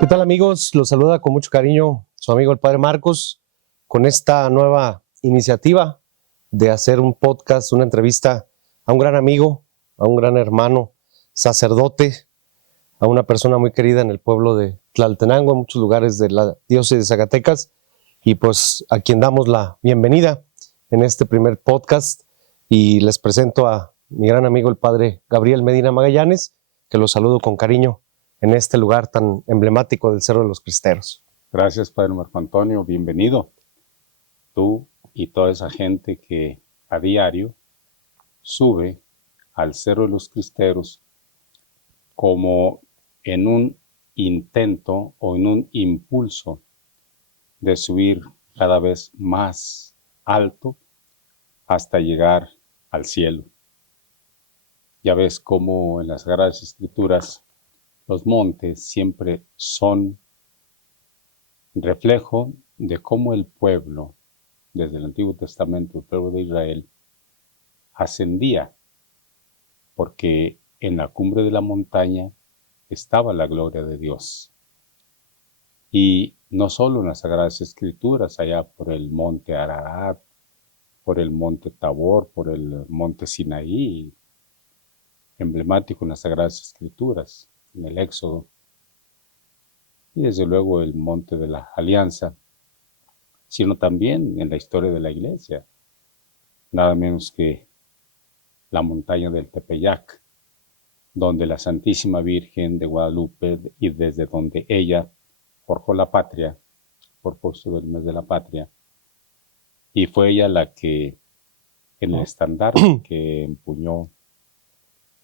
¿Qué tal, amigos? Los saluda con mucho cariño su amigo el Padre Marcos con esta nueva iniciativa de hacer un podcast, una entrevista a un gran amigo, a un gran hermano, sacerdote, a una persona muy querida en el pueblo de Tlaltenango, en muchos lugares de la diócesis de Zacatecas, y pues a quien damos la bienvenida en este primer podcast. Y les presento a mi gran amigo el Padre Gabriel Medina Magallanes, que los saludo con cariño en este lugar tan emblemático del Cerro de los Cristeros. Gracias, Padre Marco Antonio, bienvenido. Tú y toda esa gente que a diario sube al Cerro de los Cristeros como en un intento o en un impulso de subir cada vez más alto hasta llegar al cielo. Ya ves cómo en las Sagradas Escrituras los montes siempre son reflejo de cómo el pueblo, desde el Antiguo Testamento, el pueblo de Israel, ascendía, porque en la cumbre de la montaña estaba la gloria de Dios. Y no solo en las Sagradas Escrituras, allá por el monte Ararat, por el monte Tabor, por el monte Sinaí, emblemático en las Sagradas Escrituras, en el Éxodo, y desde luego el monte de la Alianza, sino también en la historia de la Iglesia, nada menos que la montaña del Tepeyac, donde la Santísima Virgen de Guadalupe y desde donde ella forjó la patria, por puesto del mes de la patria, y fue ella la que en el estandarte que empuñó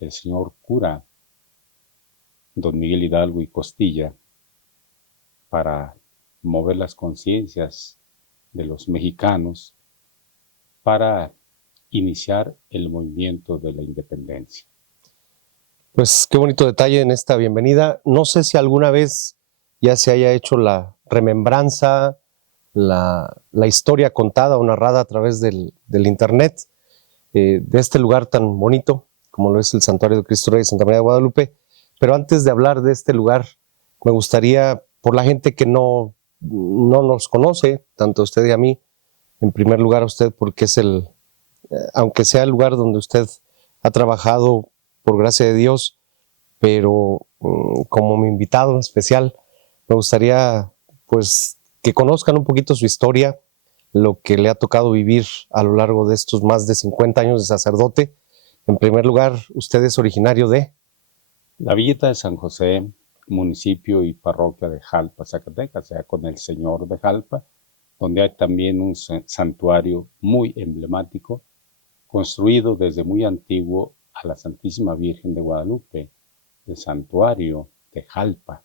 el señor cura don Miguel Hidalgo y Costilla para mover las conciencias de los mexicanos para iniciar el movimiento de la independencia. Pues qué bonito detalle en esta bienvenida. No sé si alguna vez ya se haya hecho la remembranza, la historia contada o narrada a través del internet de este lugar tan bonito como lo es el Santuario de Cristo Rey de Santa María de Guadalupe. Pero antes de hablar de este lugar, me gustaría, por la gente que no nos conoce, tanto a usted y a mí, en primer lugar a usted, porque es aunque sea el lugar donde usted ha trabajado, por gracia de Dios, pero como mi invitado especial, me gustaría pues que conozcan un poquito su historia, lo que le ha tocado vivir a lo largo de estos más de 50 años de sacerdote. En primer lugar, usted es originario de la Villita de San José, municipio y parroquia de Jalpa, Zacatecas, sea con el Señor de Jalpa, donde hay también un santuario muy emblemático, construido desde muy antiguo a la Santísima Virgen de Guadalupe, el santuario de Jalpa.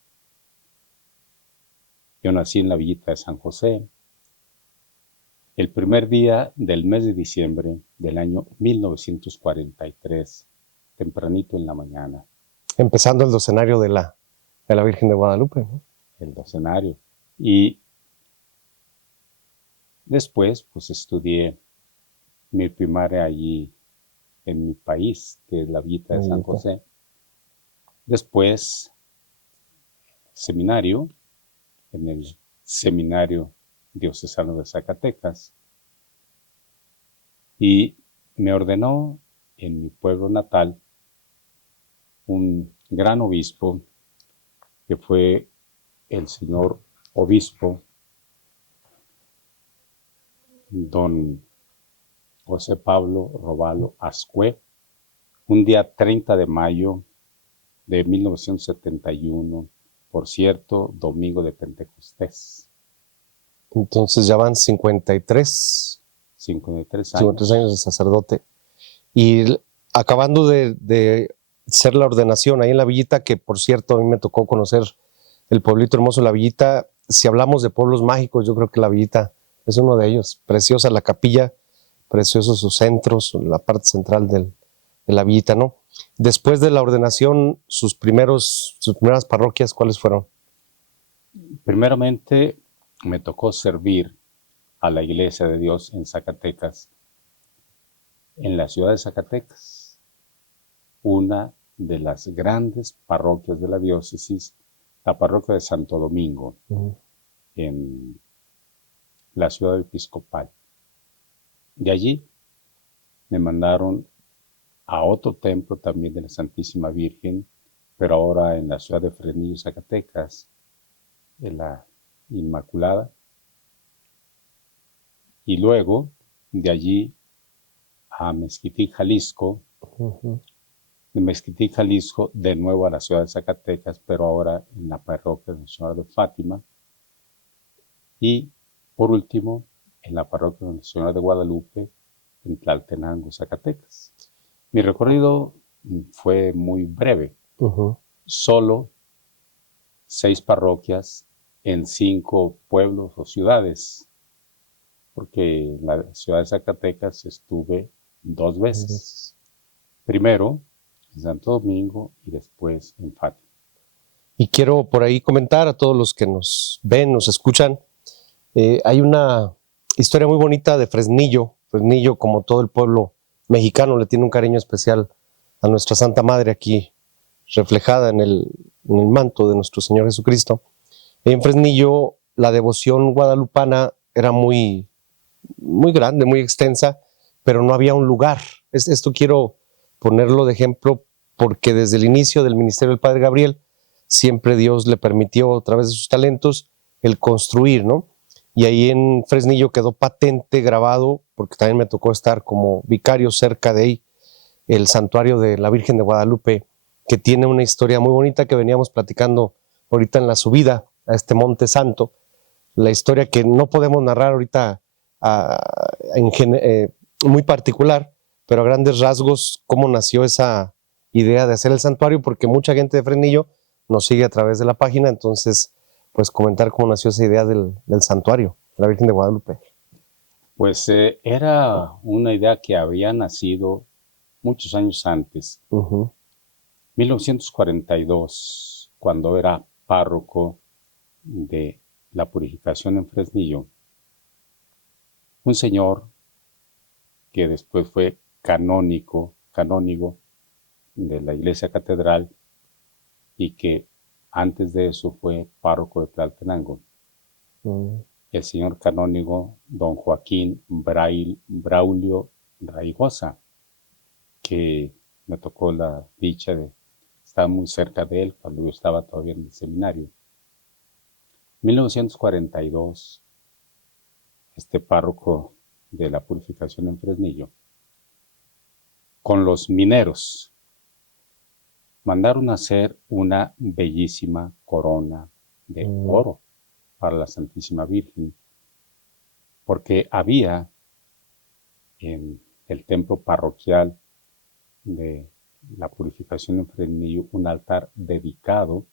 Yo nací en la Villita de San José, el primer día del mes de diciembre del año 1943, tempranito en la mañana. Empezando el docenario de la Virgen de Guadalupe, ¿no? El docenario. Y después, pues estudié mi primaria allí en mi país, que es la Villita de San José. Después, seminario, en el Seminario Diocesano de Zacatecas. Y me ordenó en mi pueblo natal un gran obispo, que fue el señor obispo don José Pablo Robalo Ascue, un día 30 de mayo de 1971, por cierto, domingo de Pentecostés. Entonces ya van 53 años de sacerdote. Y acabando de ser la ordenación ahí en la Villita, que por cierto a mí me tocó conocer el pueblito hermoso de la Villita. Si hablamos de pueblos mágicos, yo creo que la Villita es uno de ellos. Preciosa la capilla, preciosos sus centros, la parte central de la Villita, ¿no? Después de la ordenación, sus primeras parroquias, ¿cuáles fueron? Primeramente me tocó servir a la Iglesia de Dios en Zacatecas, en la ciudad de Zacatecas, una de las grandes parroquias de la diócesis, la parroquia de Santo Domingo, en la ciudad episcopal. De allí me mandaron a otro templo también de la Santísima Virgen, pero ahora en la ciudad de Fresnillo, Zacatecas, en la Inmaculada. Y luego, de allí a Mezquitic, Jalisco, de Mezquitic, Jalisco, de nuevo a la ciudad de Zacatecas, pero ahora en la parroquia de Nuestra Señora de Fátima. Y, por último, en la parroquia de Nuestra Señora de Guadalupe, en Tlaltenango, Zacatecas. Mi recorrido fue muy breve, solo 6 parroquias en 5 pueblos o ciudades, porque en la ciudad de Zacatecas estuve 2 veces. Primero en Santo Domingo y después en Fátima. Y quiero por ahí comentar a todos los que nos ven, nos escuchan, hay una historia muy bonita de Fresnillo. Fresnillo, como todo el pueblo mexicano, le tiene un cariño especial a nuestra Santa Madre aquí, reflejada en el manto de nuestro Señor Jesucristo. En Fresnillo la devoción guadalupana era muy grande, muy extensa, pero no había un lugar. Esto quiero ponerlo de ejemplo porque desde el inicio del ministerio del Padre Gabriel siempre Dios le permitió, a través de sus talentos, el construir, ¿no? Y ahí en Fresnillo quedó patente, grabado, porque también me tocó estar como vicario cerca de ahí, el santuario de la Virgen de Guadalupe, que tiene una historia muy bonita que veníamos platicando ahorita en la subida a este Monte Santo, la historia que no podemos narrar ahorita muy particular, pero a grandes rasgos cómo nació esa idea de hacer el santuario, porque mucha gente de Fresnillo nos sigue a través de la página, entonces pues comentar cómo nació esa idea del santuario, la Virgen de Guadalupe. Pues era una idea que había nacido muchos años antes. 1942, cuando era párroco de la Purificación en Fresnillo, un señor que después fue canónigo de la iglesia catedral y que antes de eso fue párroco de Tlaltenango. El señor canónigo don Joaquín Braulio Raigosa, que me tocó la dicha de estar muy cerca de él cuando yo estaba todavía en el seminario. 1942, este párroco de la Purificación en Fresnillo, con los mineros, mandaron a hacer una bellísima corona de oro para la Santísima Virgen, porque había en el templo parroquial de la Purificación en Fresnillo un altar dedicado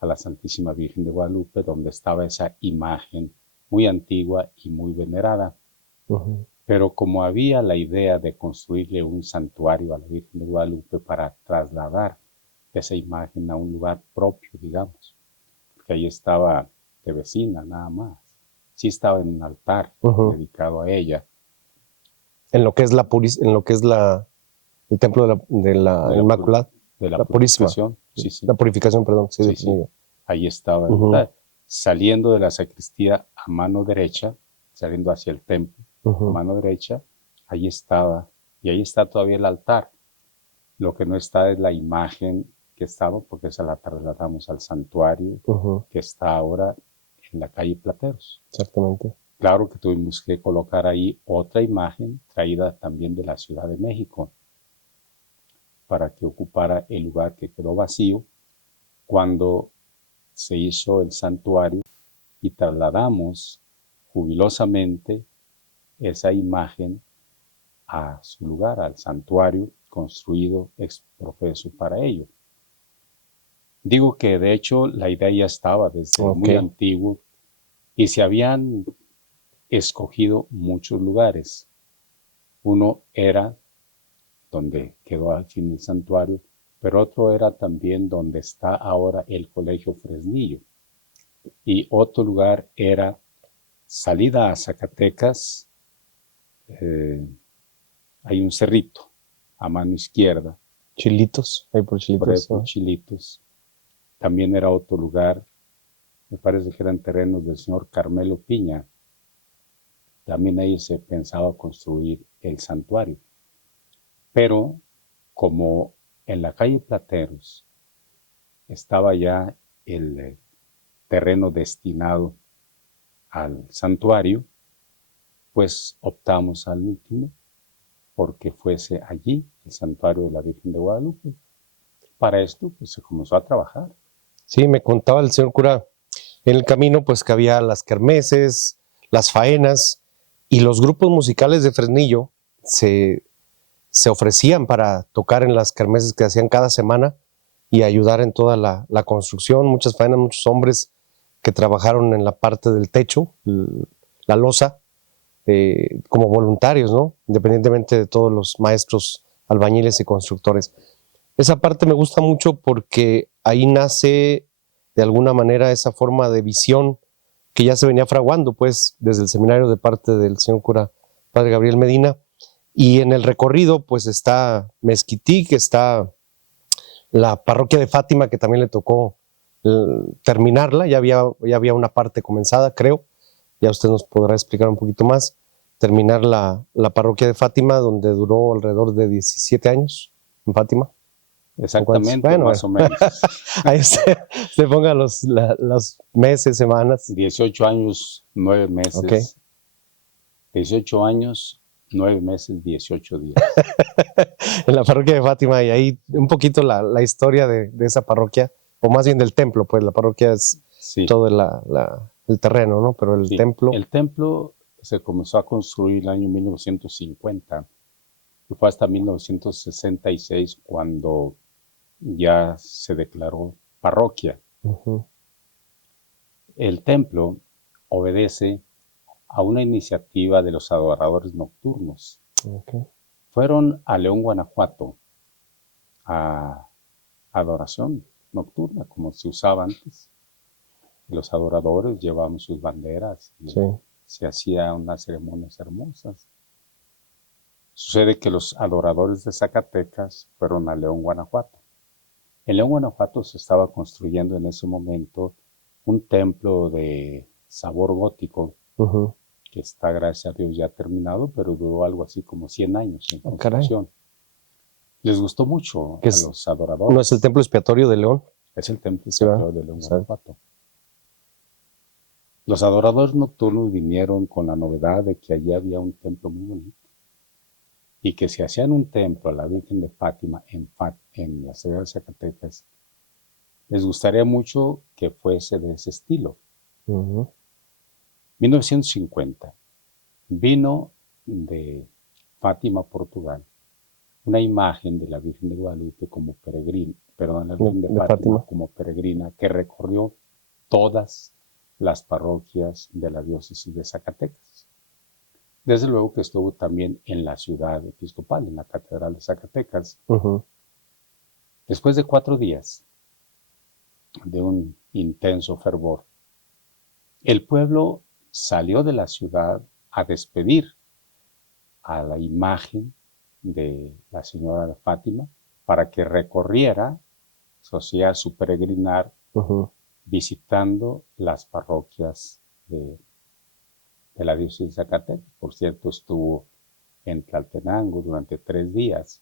a la Santísima Virgen de Guadalupe, donde estaba esa imagen muy antigua y muy venerada. Pero como había la idea de construirle un santuario a la Virgen de Guadalupe para trasladar esa imagen a un lugar propio, digamos, porque ahí estaba de vecina nada más. Sí estaba en un altar dedicado a ella. En lo que es el templo de la Inmaculada. De la Purificación. Sí, sí. La Purificación, perdón. Sí, sí. Ahí estaba el altar. Saliendo de la sacristía a mano derecha, saliendo hacia el templo, a mano derecha, ahí estaba. Y ahí está todavía el altar. Lo que no está es la imagen que estaba, porque esa la trasladamos al santuario, que está ahora en la calle Plateros. Exactamente. Claro que tuvimos que colocar ahí otra imagen traída también de la Ciudad de México para que ocupara el lugar que quedó vacío cuando se hizo el santuario y trasladamos jubilosamente esa imagen a su lugar, al santuario construido ex profeso para ello. Digo que de hecho la idea ya estaba desde muy antiguo y se habían escogido muchos lugares. Uno era donde quedó al fin el santuario, pero otro era también donde está ahora el Colegio Fresnillo. Y otro lugar era salida a Zacatecas, hay un cerrito a mano izquierda. Chilitos, ahí por Chilitos. Por Chilitos. También era otro lugar me parece que eran terrenos del señor Carmelo Piña. También ahí se pensaba construir el santuario. Pero como en la calle Plateros estaba ya el terreno destinado al santuario, pues optamos al último porque fuese allí el santuario de la Virgen de Guadalupe. Para esto, pues se comenzó a trabajar. Sí, me contaba el señor cura en el camino, pues que había las kermeses, las faenas, y los grupos musicales de Fresnillo se ofrecían para tocar en las kermeses que hacían cada semana y ayudar en toda la construcción. Muchas faenas, muchos hombres que trabajaron en la parte del techo, la losa, como voluntarios, ¿no? Independientemente de todos los maestros, albañiles y constructores. Esa parte me gusta mucho porque ahí nace de alguna manera esa forma de visión que ya se venía fraguando, pues, desde el seminario de parte del señor cura Padre Gabriel Medina. Y en el recorrido, pues, está Mezquitic, está la parroquia de Fátima, que también le tocó terminarla, ya había una parte comenzada, creo, ya usted nos podrá explicar un poquito más, terminar la parroquia de Fátima, donde duró alrededor de 17 años en Fátima. Exactamente, Bueno, más o menos. ahí se ponga los meses, semanas. 18 años, 9 meses. Okay. 18 años, 9 meses, 18 días. En la parroquia de Fátima, y ahí un poquito la historia de esa parroquia, o más bien del templo, pues la parroquia es todo el terreno, ¿no? Pero el templo... El templo se comenzó a construir el año 1950 y fue hasta 1966 cuando ya se declaró parroquia. El templo obedece a una iniciativa de los adoradores nocturnos. Fueron a León, Guanajuato, a adoración nocturna, como se usaba antes. Los adoradores llevaban sus banderas y se hacían unas ceremonias hermosas. Sucede que los adoradores de Zacatecas fueron a León, Guanajuato. En León, Guanajuato se estaba construyendo en ese momento un templo de sabor gótico que está, gracias a Dios, ya terminado, pero duró algo así como 100 años en construcción. Les gustó mucho a los adoradores. ¿No es el templo expiatorio de León? Es el templo expiatorio de León, Guanajuato. Los adoradores nocturnos vinieron con la novedad de que allí había un templo muy bonito y que si hacían un templo a la Virgen de Fátima en la ciudad de Zacatecas, les gustaría mucho que fuese de ese estilo. 1950, vino de Fátima, Portugal, una imagen de la Virgen de Guadalupe como peregrina, perdón, la Virgen de Fátima como peregrina que recorrió todas las parroquias de la diócesis de Zacatecas. Desde luego que estuvo también en la ciudad episcopal, en la Catedral de Zacatecas. Después de 4 días de un intenso fervor, el pueblo salió de la ciudad a despedir a la imagen de la Señora de Fátima para que recorriera, o sea, su peregrinar, visitando las parroquias de la diócesis de Zacatecas. Por cierto, estuvo en Tlaltenango durante 3 días.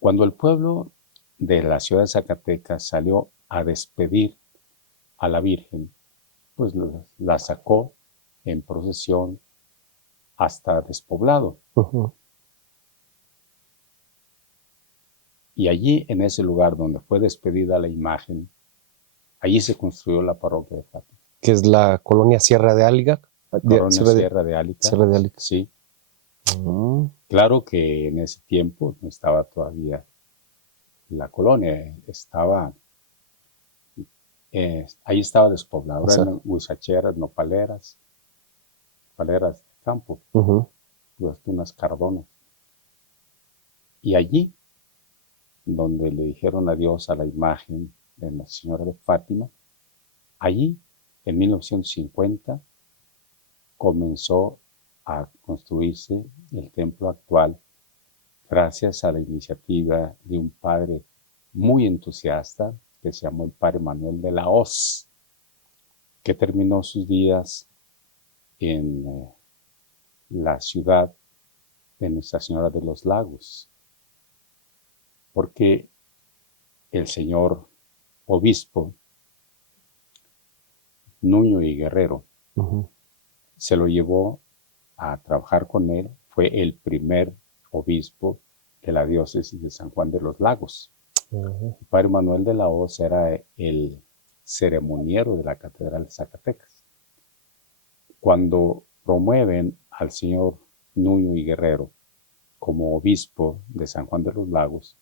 Cuando el pueblo de la ciudad de Zacatecas salió a despedir a la Virgen, pues la sacó en procesión hasta Despoblado. Y allí, en ese lugar donde fue despedida la imagen, allí se construyó la parroquia de Fátima. Que es la colonia Sierra de Álica. Sierra de Álica. Sierra de Álica. Sí. Claro que en ese tiempo no estaba todavía la colonia, estaba... ahí estaba despoblado, eran huizacheras, nopaleras de campo, unas cardonas. Y allí, donde le dijeron adiós a la imagen de la Señora de Fátima, allí, en 1950, comenzó a construirse el templo actual, gracias a la iniciativa de un padre muy entusiasta, que se llamó el Padre Manuel de la Hoz. que terminó sus días en la ciudad de Nuestra Señora de los Lagos, porque el señor obispo Nuño y Guerrero se lo llevó a trabajar con él. Fue el primer obispo de la diócesis de San Juan de los Lagos. El padre Manuel de la Hoz era el ceremoniero de la Catedral de Zacatecas. Cuando promueven al señor Nuño y Guerrero como obispo de San Juan de los Lagos,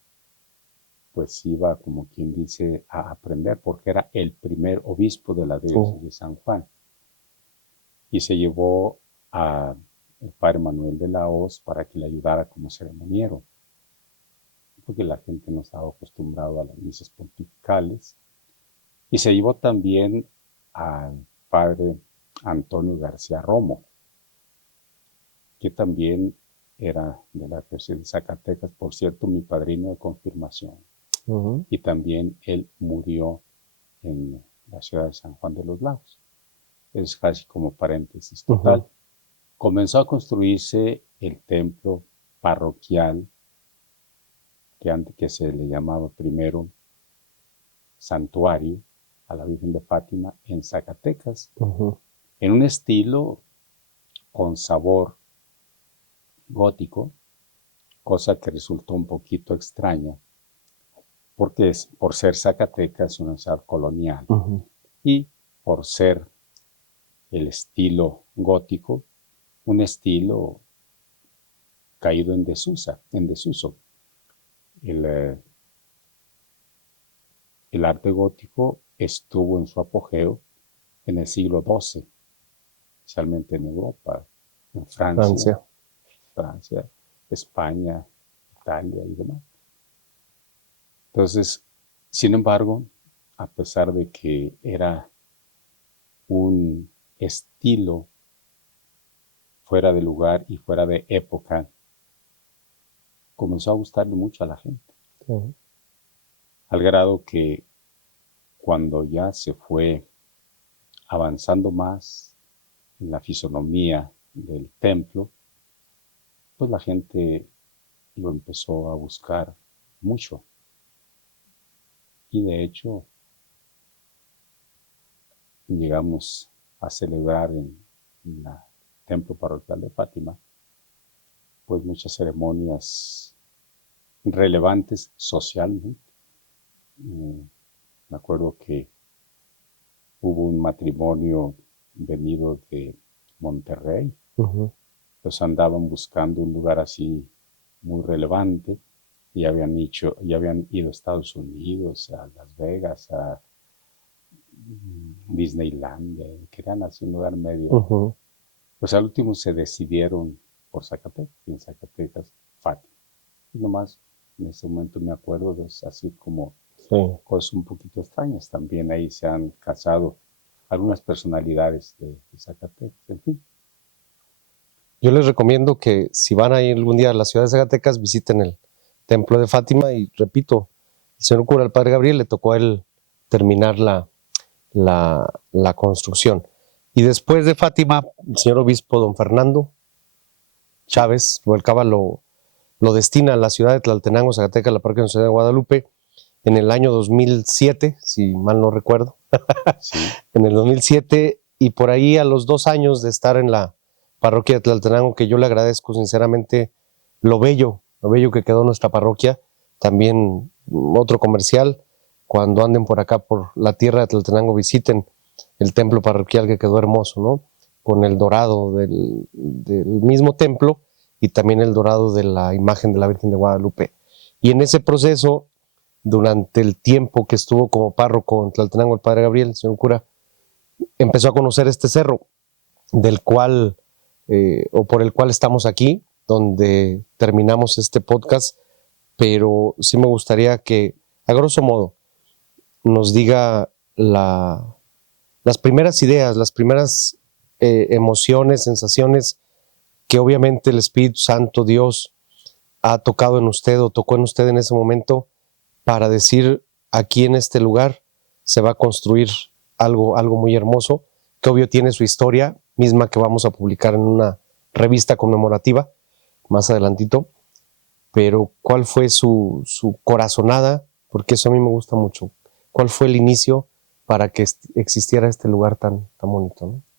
pues iba, como quien dice, a aprender, porque era el primer obispo de la diócesis de San Juan. Y se llevó al padre Manuel de la Hoz para que le ayudara como ceremoniero, porque la gente no estaba acostumbrada a las misas pontificales. Y se llevó también al padre Antonio García Romo, que también era de la diócesis de Zacatecas, por cierto, mi padrino de confirmación. Y también él murió en la ciudad de San Juan de los Lagos. Es casi como paréntesis total. Comenzó a construirse el templo parroquial, que se le llamaba primero Santuario a la Virgen de Fátima en Zacatecas, en un estilo con sabor gótico, cosa que resultó un poquito extraña, porque por ser Zacatecas una ciudad colonial y por ser el estilo gótico, un estilo caído en desuso. El arte gótico estuvo en su apogeo en el siglo XII, especialmente en Europa, en Francia, España, Italia y demás. Entonces, sin embargo, a pesar de que era un estilo fuera de lugar y fuera de época, comenzó a gustarle mucho a la gente. Al grado que cuando ya se fue avanzando más en la fisonomía del templo, pues la gente lo empezó a buscar mucho. Y de hecho, llegamos a celebrar en el templo parroquial de Fátima, pues muchas ceremonias relevantes socialmente. Me acuerdo que hubo un matrimonio venido de Monterrey. Pues andaban buscando un lugar así muy relevante y habían ido a Estados Unidos, a Las Vegas, a Disneylandia, querían hacer un lugar medio. Pues al último se decidieron por Zacatecas, y en Zacatecas, Fátima. Y nomás en ese momento me acuerdo de así como cosas un poquito extrañas. También ahí se han casado algunas personalidades de Zacatecas, en fin. Yo les recomiendo que si van a ir algún día a la ciudad de Zacatecas, visiten el templo de Fátima y repito, el señor cura, el padre Gabriel, le tocó a él terminar la construcción. Y después de Fátima, el señor obispo don Fernando Chávez Rubalcaba lo destina a la ciudad de Tlaltenango, Zacatecas, la parroquia de Nuestra Señora de Guadalupe, en el año 2007, si mal no recuerdo. Sí. En el 2007, y por ahí a los 2 años de estar en la parroquia de Tlaltenango, que yo le agradezco sinceramente lo bello que quedó nuestra parroquia. También otro comercial, cuando anden por acá por la tierra de Tlaltenango, visiten el templo parroquial que quedó hermoso, ¿no? Con el dorado del mismo templo y también el dorado de la imagen de la Virgen de Guadalupe. Y en ese proceso, durante el tiempo que estuvo como párroco en Tlaltenango el padre Gabriel, el señor cura, empezó a conocer este cerro, del cual, o por el cual estamos aquí, donde terminamos este podcast, pero sí me gustaría que, a grosso modo, nos diga las primeras ideas, las primeras emociones, sensaciones que obviamente el Espíritu Santo, Dios, ha tocado en usted o tocó en usted en ese momento para decir, aquí en este lugar se va a construir algo muy hermoso, que obvio tiene su historia, misma que vamos a publicar en una revista conmemorativa más adelantito, pero ¿cuál fue su corazonada? Porque eso a mí me gusta mucho. ¿Cuál fue el inicio para que existiera este lugar tan bonito, ¿no?